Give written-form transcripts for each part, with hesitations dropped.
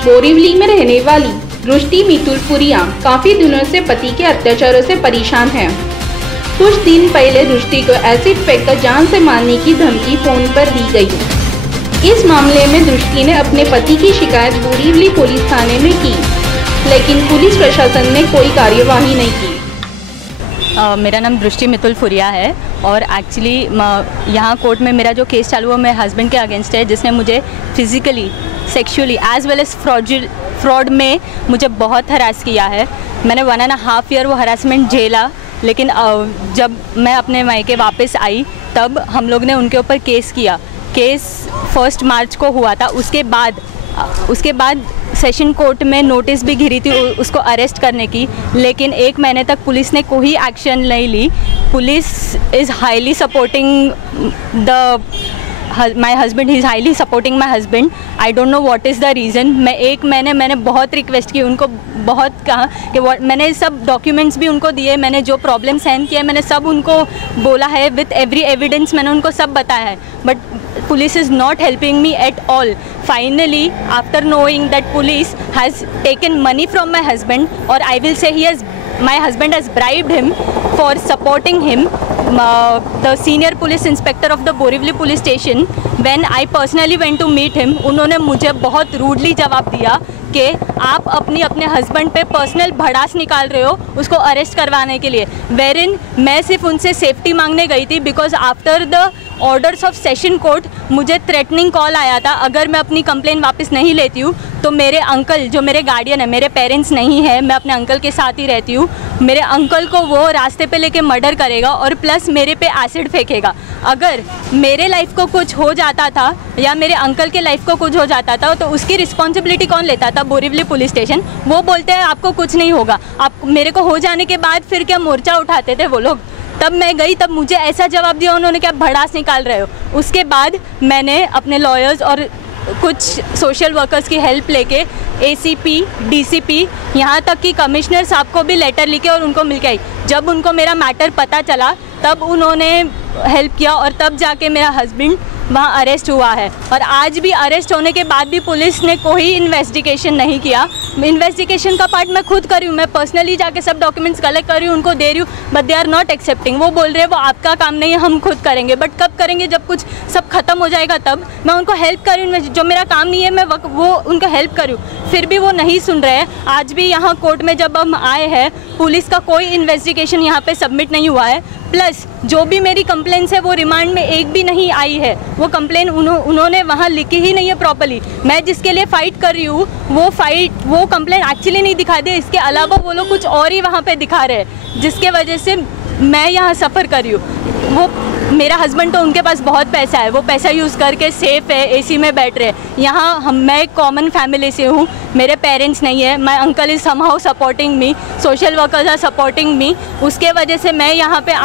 बोरीवली में रहने वाली दृष्टि मितुलपुरिया काफी दिनों से पति के अत्याचारों से परेशान है। कुछ दिन पहले दृष्टि को एसिड फेंककर जान से मारने की धमकी फोन पर दी गई। इस मामले में दृष्टि ने अपने पति की शिकायत बोरीवली पुलिस थाने में की, लेकिन पुलिस प्रशासन ने कोई कार्यवाही नहीं की। मेरा नाम दृष्टि मितुलपुरिया है और एक्चुअली यहाँ कोर्ट में मेरा जो केस चालू हुआ मेरे हस्बैंड के अगेंस्ट है, जिसने मुझे physically, sexually as well as fraud में मुझे बहुत हरास किया है। मैंने 1.5 ईयर वो हरासमेंट झेला, लेकिन जब मैं अपने मायके वापस आई तब हम लोग ने उनके ऊपर केस किया। केस 1 मार्च को हुआ था। उसके बाद सेशन कोर्ट में नोटिस भी घिरी थी उसको अरेस्ट करने की, लेकिन 1 महीने तक पुलिस ने कोई एक्शन नहीं ली। Police is highly supporting my husband, he is highly supporting my husband. I don't know what is the reason. मैं 1 महीने मैंने बहुत रिक्वेस्ट की, उनको बहुत कहा कि मैंने सब डॉक्यूमेंट्स भी उनको दिए, मैंने जो प्रॉब्लम सहन किया मैंने सब उनको बोला है, विथ एवरी एविडेंस मैंने उनको सब बताया है, but police is not helping me at all. Finally, after knowing that police has taken money from my husband, or I will say my husband has bribed him for supporting him, the senior police inspector of the Borivali police station, when I personally went to meet him, उन्होंने मुझे बहुत rudely जवाब दिया कि आप अपने husband पे personal भड़ास निकाल रहे हो उसको अरेस्ट करवाने के लिए। वेरिन मैं सिर्फ उनसे सेफ्टी मांगने गई थी, because after the orders of session court मुझे थ्रेटनिंग कॉल आया था, अगर मैं अपनी कंप्लेन वापस नहीं लेती हूँ तो मेरे अंकल जो मेरे गार्डियन है, मेरे पेरेंट्स नहीं है, मैं अपने अंकल के साथ ही रहती हूँ, मेरे अंकल को वो रास्ते पे लेके मर्डर करेगा और प्लस मेरे पे एसिड फेंकेगा। अगर मेरे लाइफ को कुछ हो जाता था या मेरे अंकल के लाइफ को कुछ हो जाता था तो उसकी रिस्पॉन्सिबिलिटी कौन लेता था? Borivali police station. वो बोलते हैं आपको कुछ नहीं होगा, आप मेरे को हो जाने के बाद फिर क्या मोर्चा उठाते थे वो लोग। तब मैं गई, तब मुझे ऐसा जवाब दिया उन्होंने कि आप भड़ास निकाल रहे हो। उसके बाद मैंने अपने लॉयर्स और कुछ सोशल वर्कर्स की हेल्प लेके ACP, DCP, यहाँ तक कि कमिश्नर साहब को भी लेटर लिखे और उनको मिल के आई। जब उनको मेरा मैटर पता चला तब उन्होंने हेल्प किया और तब जाके मेरा हस्बैंड वहाँ अरेस्ट हुआ है। और आज भी अरेस्ट होने के बाद भी पुलिस ने कोई इन्वेस्टिगेशन नहीं किया। इन्वेस्टिगेशन का पार्ट मैं खुद कर रही हूँ, मैं पर्सनली जाके सब डॉक्यूमेंट्स कलेक्ट कर रही हूँ, उनको दे रही हूँ, but they are not accepting. वो बोल रहे हैं वो आपका काम नहीं है, हम खुद करेंगे। बट कब करेंगे? जब कुछ सब खत्म हो जाएगा तब। मैं उनको हेल्प कर रही हूँ, जो मेरा काम नहीं है मैं वो उनको हेल्प कर रही हूँ, फिर भी वो नहीं सुन रहे हैं। आज भी यहाँ कोर्ट में जब हम आए हैं, पुलिस का कोई इन्वेस्टिगेशन यहाँ पे सबमिट नहीं हुआ है। प्लस जो भी मेरी कंप्लेंट्स है वो रिमांड में एक भी नहीं आई है। वो कंप्लेन उन्होंने वहाँ लिखी ही नहीं है प्रॉपर्ली। मैं जिसके लिए फ़ाइट कर रही हूँ वो कंप्लेन एक्चुअली नहीं दिखा दे, इसके अलावा वो लोग कुछ और ही वहाँ पे दिखा रहे हैं, जिसके वजह से मैं यहाँ सफ़र कर रही हूँ। वो मेरा हस्बैंड तो उनके पास बहुत पैसा है, वो पैसा यूज़ करके सेफ़ है, AC में बैठ रहे। यहाँ मैं एक कॉमन फैमिली से हूँ, मेरे पेरेंट्स नहीं है, my uncle is somehow supporting me, social workers are supporting me. उसके वजह से मैं यहाँ पे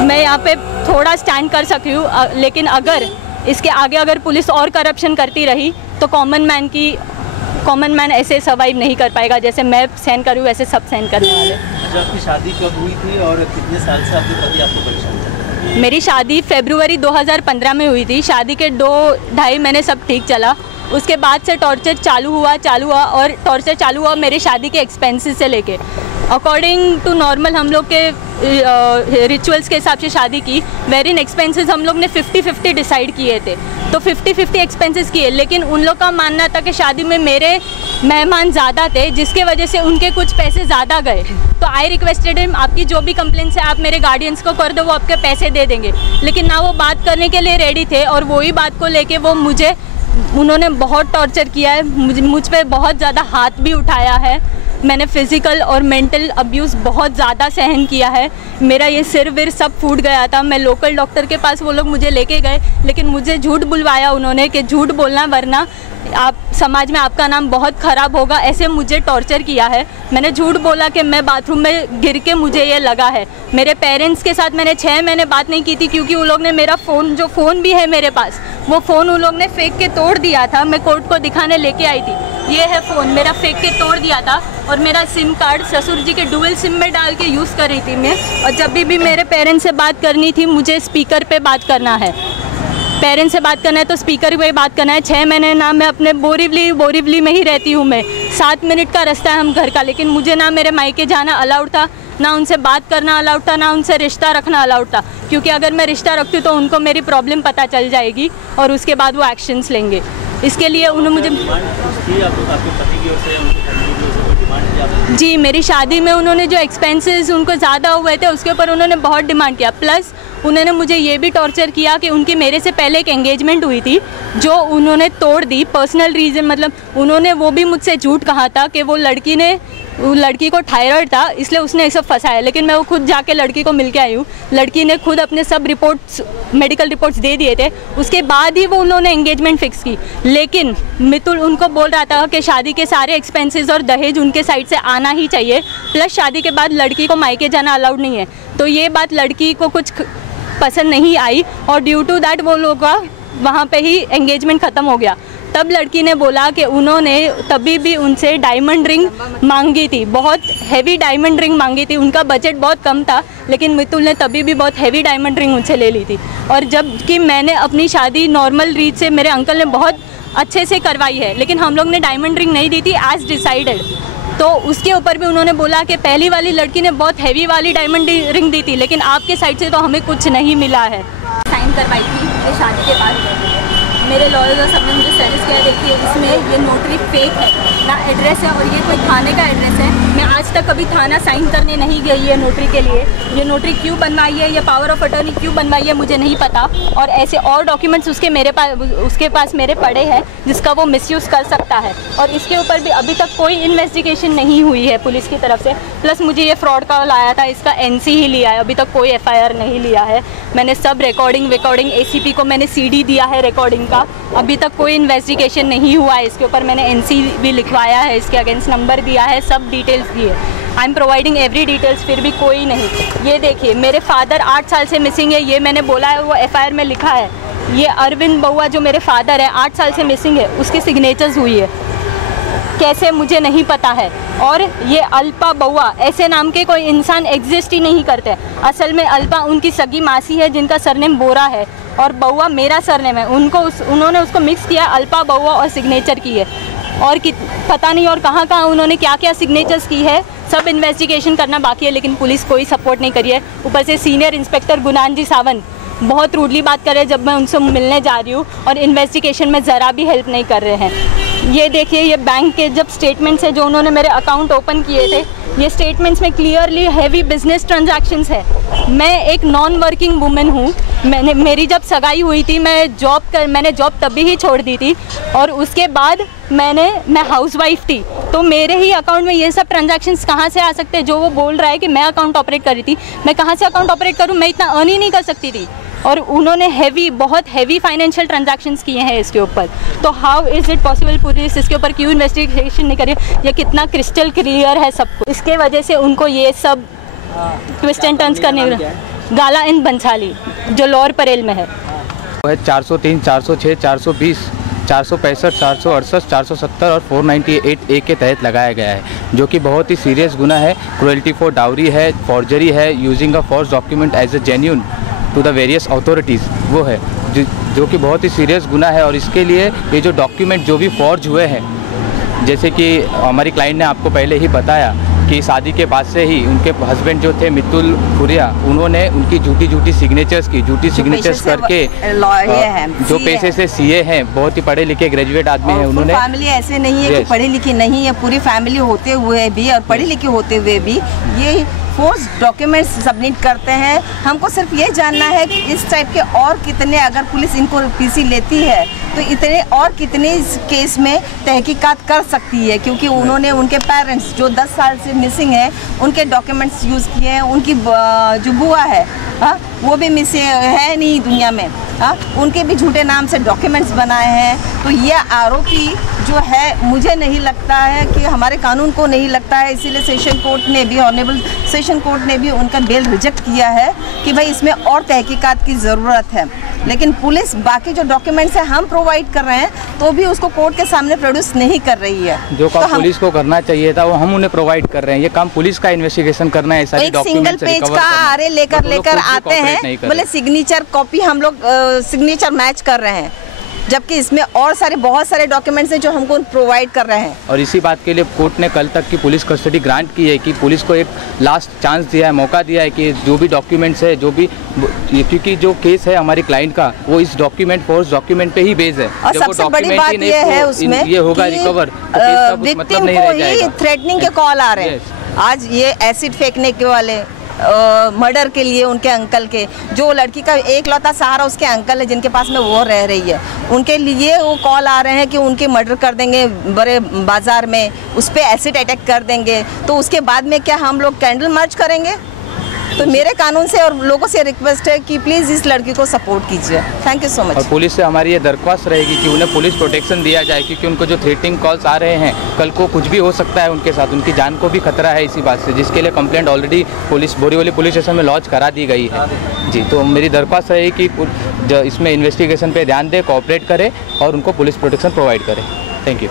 मैं यहाँ पे थोड़ा स्टैंड कर सकी हूँ। लेकिन अगर इसके आगे अगर पुलिस और करप्शन करती रही तो कॉमन मैन ऐसे सर्वाइव नहीं कर पाएगा। जैसे मैं सहन कर रही हूँ वैसे सब सहन करने वाले। आपकी शादी कब हुई थी और कितने साल से आपके पति आपको परेशान करते हैं? मेरी शादी फरवरी 2015 में हुई थी। शादी के 2-2.5 महीने सब ठीक चला, उसके बाद से टॉर्चर चालू हुआ और टॉर्चर चालू हुआ मेरे शादी के एक्सपेंसेस से लेके। अकॉर्डिंग टू नॉर्मल हम लोग के रिचुअल्स के हिसाब से शादी की, वेरिन एक्सपेंसेस हम लोग ने 50-50 डिसाइड किए थे, तो 50-50 एक्सपेंसेस किए। लेकिन उन लोग का मानना था कि शादी में मेरे मेहमान ज़्यादा थे, जिसके वजह से उनके कुछ पैसे ज़्यादा गए। तो आई रिक्वेस्टेड हिम, आपकी जो भी कंप्लेंट्स है आप मेरे गार्डियंस को कर दो, वो आपके पैसे दे देंगे। लेकिन ना वो बात करने के लिए रेडी थे, और वही बात को लेके उन्होंने बहुत टॉर्चर किया है, मुझ पे बहुत ज़्यादा हाथ भी उठाया है। मैंने फ़िज़िकल और मेंटल अब्यूज़ बहुत ज़्यादा सहन किया है। मेरा ये सिर विर सब फूट गया था। मैं लोकल डॉक्टर के पास वो लोग मुझे लेके गए, लेकिन मुझे झूठ बुलवाया उन्होंने कि झूठ बोलना वरना आप समाज में आपका नाम बहुत ख़राब होगा, ऐसे मुझे टॉर्चर किया है। मैंने झूठ बोला कि मैं बाथरूम में गिर के मुझे ये लगा है। मेरे पेरेंट्स के साथ मैंने 6 महीने बात नहीं की थी, क्योंकि उन लोग ने मेरा फ़ोन भी है मेरे पास, वो फ़ोन उन लोग ने फेंक के तोड़ दिया था। मैं कोर्ट को दिखाने लेके आई थी, ये है फ़ोन मेरा फेंक के तोड़ दिया था। और मेरा सिम कार्ड ससुर जी के डुअल सिम में डाल के यूज़ कर रही थी मैं। और जब भी मेरे पेरेंट्स से बात करनी थी मुझे स्पीकर पे बात करना है। पेरेंट्स से बात करना है तो स्पीकर पे बात करना है। 6 महीने ना मैं अपने बोरीवली में ही रहती हूँ। मैं 7 मिनट का रास्ता है हम घर का, लेकिन मुझे ना मेरे मायके जाना अलाउड था, ना उनसे बात करना अलाउड था, ना उनसे रिश्ता रखना अलाउड था, क्योंकि अगर मैं रिश्ता रखती हूँ तो उनको मेरी प्रॉब्लम पता चल जाएगी और उसके बाद वो एक्शंस लेंगे। इसके लिए उन्होंने मुझे जी, मेरी शादी में उन्होंने जो एक्सपेंसेस उनको ज़्यादा हुए थे उसके ऊपर उन्होंने बहुत डिमांड किया। प्लस उन्होंने मुझे ये भी टॉर्चर किया कि उनकी मेरे से पहले एक एंगेजमेंट हुई थी जो उन्होंने तोड़ दी। पर्सनल रीज़न, मतलब उन्होंने वो भी मुझसे झूठ कहा था कि वो लड़की को थायराइड था इसलिए उसने ये सब फंसाया, लेकिन मैं वो खुद जाके लड़की को मिल के आई हूँ। लड़की ने खुद अपने सब रिपोर्ट्स, मेडिकल रिपोर्ट्स दे दिए थे, उसके बाद ही वो उन्होंने एंगेजमेंट फिक्स की। लेकिन मितुल उनको बोल रहा था कि शादी के सारे एक्सपेंसेस और दहेज उनके साइड से आना ही चाहिए, प्लस शादी के बाद लड़की को मायके जाना अलाउड नहीं है। तो ये बात लड़की को कुछ पसंद नहीं आई और ड्यू टू दैट वो लोग का वहाँ पे ही एंगेजमेंट ख़त्म हो गया। तब लड़की ने बोला कि उन्होंने तभी भी उनसे डायमंड रिंग मांगी थी, बहुत हैवी डायमंड रिंग मांगी थी। उनका बजट बहुत कम था, लेकिन मितुल ने तभी भी बहुत हैवी डायमंड रिंग उनसे ले ली थी। और जबकि मैंने अपनी शादी नॉर्मल रीत से मेरे अंकल ने बहुत अच्छे से करवाई है, लेकिन हम लोग ने डायमंड रिंग नहीं दी थी एज डिसाइडेड। तो उसके ऊपर भी उन्होंने बोला कि पहली वाली लड़की ने बहुत हैवी वाली डायमंड रिंग दी थी, लेकिन आपके साइड से तो हमें कुछ नहीं मिला है। साइन करवाई थी शादी के बाद। मेरे लॉयर और सबने मुझे सजेस्ट किया, देखिए इसमें ये नोटरी फेक है, ना एड्रेस है और ये कोई थाने का एड्रेस है। मैं आज तक कभी थाना साइन करने नहीं गई है नोटरी के लिए। ये नोटरी क्यों बनवाई है, ये पावर ऑफ अटर्नी क्यों बनवाई है मुझे नहीं पता। और ऐसे और डॉक्यूमेंट्स उसके पास मेरे पड़े हैं जिसका वो मिसयूज़ कर सकता है। और इसके ऊपर भी अभी तक कोई इन्वेस्टिगेशन नहीं हुई है पुलिस की तरफ से। प्लस मुझे ये फ्रॉड कॉल आया था, इसका NC ही लिया है, अभी तक कोई FIR नहीं लिया है। मैंने सब रिकॉर्डिंग ACP को मैंने CD दिया है रिकॉर्डिंग का, अभी तक कोई इन्वेस्टिगेशन नहीं हुआ है इसके ऊपर। मैंने NC भी लिखवाया है, इसके अगेंस्ट नंबर दिया है, सब डिटेल्स दिए। I am providing every details, फिर भी कोई नहीं। ये देखिए मेरे फादर 8 साल से मिसिंग है, ये मैंने बोला है, वो FIR में लिखा है। ये अरविंद बउआ जो मेरे फादर है 8 साल से मिसिंग है, उसकी सिग्नेचर्स हुई है, कैसे मुझे नहीं पता है। और ये अल्पा बउआ ऐसे नाम के कोई इंसान एग्जिस्ट ही नहीं करते। असल में अल्पा उनकी सगी मासी है जिनका सरनेम बोरा है और बउआ मेरा सरनेम है। उन्होंने उसको मिक्स किया, अल्पा बउआ और सिग्नेचर की है। और पता नहीं और कहाँ कहाँ उन्होंने क्या क्या सिग्नेचर्स की है, सब इन्वेस्टिगेशन करना बाकी है, लेकिन पुलिस कोई सपोर्ट नहीं करी है। ऊपर से सीनियर इंस्पेक्टर गुनानजी सावंत बहुत रूडली बात कर रहे हैं जब मैं उनसे मिलने जा रही हूँ, और इन्वेस्टिगेशन में ज़रा भी हेल्प नहीं कर रहे हैं। ये देखिए ये बैंक के जब स्टेटमेंट्स है जो उन्होंने मेरे अकाउंट ओपन किए थे, ये स्टेटमेंट्स में क्लियरली हैवी बिजनेस ट्रांजैक्शंस है। मैं एक नॉन वर्किंग वुमेन हूँ। मेरी जब सगाई हुई थी मैंने जॉब तभी ही छोड़ दी थी, और उसके बाद मैं हाउसवाइफ थी। तो मेरे ही अकाउंट में ये सब ट्रांजैक्शंस कहाँ से आ सकते हैं? जो वो बोल रहा है कि मैं अकाउंट ऑपरेट कर रही थी, मैं कहाँ से अकाउंट ऑपरेट करूँ? मैं इतना अर्न ही नहीं कर सकती थी। और उन्होंने बहुत हैवी फाइनेंशियल ट्रांजैक्शंस किए हैं इसके ऊपर। तो how is it possible police इसके ऊपर क्यों इन्वेस्टिगेशन नहीं करी? ये कितना क्रिस्टल क्लियर है सब कुछ। इसके वजह से उनको ये सब ट्विस्ट एंड टर्न्स करने। गाला इन बंसाली जो लोअर परेल में है, वो है 403, 406, 420, 465, 468, 470 और 498A के तहत लगाया गया है, जो कि बहुत ही सीरियस गुना है। क्रुएल्टी फॉर डाउरी है, फॉर्जरी है, using a force document as a genuine to the various authorities, वो है जो कि बहुत ही सीरियस गुना है। और इसके लिए ये जो डॉक्यूमेंट जो भी फॉर्ज हुए हैं, जैसे कि हमारी क्लाइंट ने आपको पहले ही बताया कि शादी के बाद से ही उनके हस्बैंड जो थे मितुल फुरिया, उन्होंने उनकी झूठी सिग्नेचर्स करके जो पेशे से CA हैं, बहुत ही पढ़े लिखे ग्रेजुएट आदमी हैं। उन्होंने फैमिली ऐसे नहीं है कि पढ़ी लिखी नहीं है, पूरी फैमिली होते हुए भी और पढ़ी लिखी होते हुए भी ये फोर्स डॉक्यूमेंट्स सबमिट करते हैं। हमको सिर्फ ये जानना है कि इस टाइप के और कितने, अगर पुलिस इनको PC लेती है तो इतने और कितने इस केस में तहकीकात कर सकती है, क्योंकि उन्होंने उनके पेरेंट्स जो 10 साल से मिसिंग हैं उनके डॉक्यूमेंट्स यूज़ किए हैं। उनकी जो बुआ है वो भी मिसिंग है नहीं दुनिया में, उनके भी झूठे नाम से डॉक्यूमेंट्स बनाए हैं। तो ये आरोपी जो है, मुझे नहीं लगता है कि हमारे कानून को नहीं लगता है, इसीलिए सेशन कोर्ट ने भी, ऑनरेबल सेशन कोर्ट ने भी उनका बेल रिजेक्ट किया है कि भाई इसमें और तहकीकात की ज़रूरत है। लेकिन पुलिस बाकी जो डॉक्यूमेंट्स है हम प्रोवाइड कर रहे हैं तो भी उसको कोर्ट के सामने प्रोड्यूस नहीं कर रही है। जो काम तो पुलिस को करना चाहिए था वो हम उन्हें प्रोवाइड कर रहे हैं। ये काम पुलिस का इन्वेस्टिगेशन करना है, सारी एक सिंगल पेज का आरे लेकर आते हैं बोले सिग्नेचर कॉपी हम लोग सिग्नेचर मैच कर रहे हैं, जबकि इसमें और बहुत सारे डॉक्यूमेंट्स हैं जो हमको प्रोवाइड कर रहे हैं। और इसी बात के लिए कोर्ट ने कल तक की पुलिस कस्टडी ग्रांट की है कि पुलिस को एक लास्ट चांस दिया है, मौका दिया है कि जो भी डॉक्यूमेंट्स है, जो भी, क्योंकि जो केस है हमारी क्लाइंट का वो इस डॉक्यूमेंट फोर्स डॉक्यूमेंट पे ही बेस्ड है। और सबसे बड़ी बात ये है उसमें ये होगा रिकवर, विक्टिम को ही थ्रेटनिंग के कॉल आ रहे हैं। आज ये एसिड फेंकने के वाले, मर्डर के लिए उनके अंकल के, जो लड़की का एक लौता सहारा उसके अंकल है जिनके पास में वो रह रही है, उनके लिए वो कॉल आ रहे हैं कि उनके मर्डर कर देंगे बड़े बाजार में, उस पर एसिड अटैक कर देंगे। तो उसके बाद में क्या हम लोग कैंडल मार्च करेंगे? तो मेरे कानून से और लोगों से रिक्वेस्ट है कि प्लीज़ इस लड़की को सपोर्ट कीजिए। Thank you so much. और पुलिस से हमारी ये दरख्वास्त रहेगी कि उन्हें पुलिस प्रोटेक्शन दिया जाए, क्योंकि उनको जो थ्रेटिंग कॉल्स आ रहे हैं, कल को कुछ भी हो सकता है उनके साथ, उनकी जान को भी खतरा है इसी बात से, जिसके लिए complaint already Borivali police station में लॉन्च करा दी गई है। जी, तो मेरी दरख्वास्त रहेगी कि इसमें इन्वेस्टिगेशन पर ध्यान दे, कोऑपरेट करे और उनको पुलिस प्रोटेक्शन प्रोवाइड करे। Thank you.